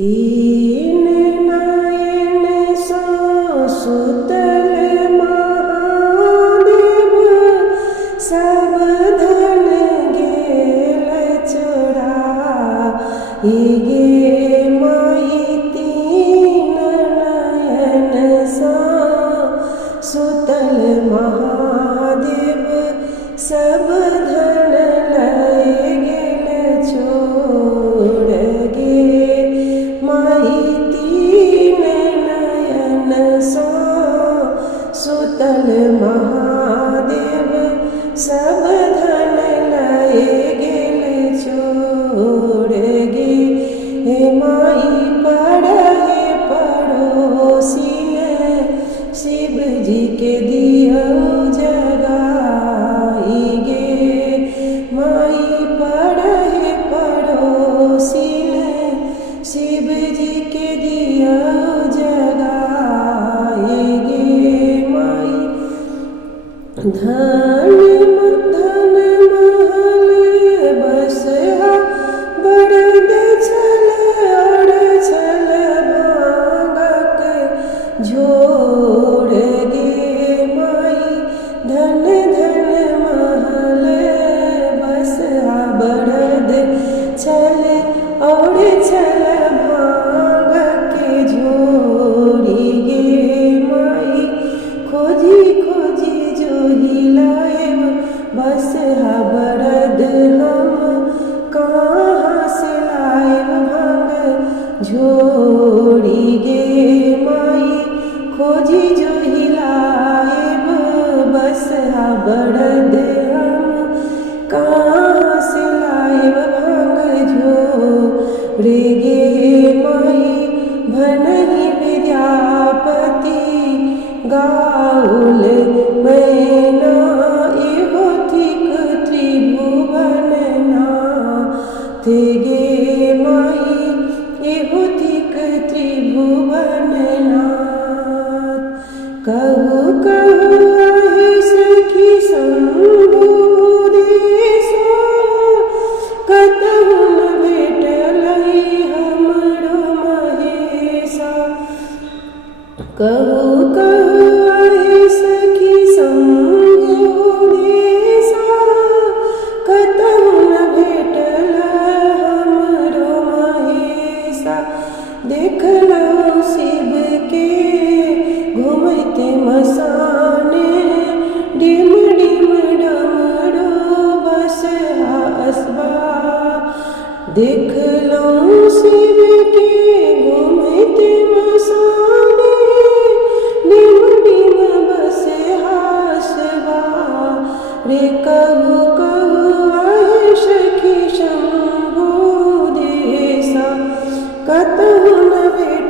तीन नयन सो सुतल महादेव सब धन गेल चोराई गे माई तीन नयन सो सुतल महादेव सब धन लय गेल छोड़ गे माई तीन नयन सो सुतल महादेव सब धन लय गेल छोड़ गे हे माई पढ़े पड़ोसी ने शिव जी के दियो जगाई गे माई पढ़े पड़ोसी ने शिव जी के दियो जगाई गे माई धन महल बसहा बड़द छल और छल भागक झोड़ गे माई धन महल बसहा बड़द छल और छल भागक झोड़ी गे माई खोजी खोजी जो हिलाएब बसहा बड़द हम कहाँ से लाएब भाग झोड़ी गे माई खोजी जो हिलाएब बसहा बड़द हम कहाँ से लाएब भाग झोड़ी गे माई भनहि विद्यापति गाउल मैना एहो थिक त्रिभुवन नाथ गे माई एहो थिक त्रिभुवन नाथ कहु कहु आहे सखी शंभु देशा कतहु न भेटलै हमरो महेशा कहु कहु आहे सखी शंभु देशा कतहु न भेटल हमरो महेशा देखलौ शिव के घुमैते मसाने डिम डिम डमरू बसहा असबा देखलौ शिव के घुमैते मसाने डिम डिम बसहा असबा रे कहु कहु आहे सखी शंभु देशा कतहु न भेट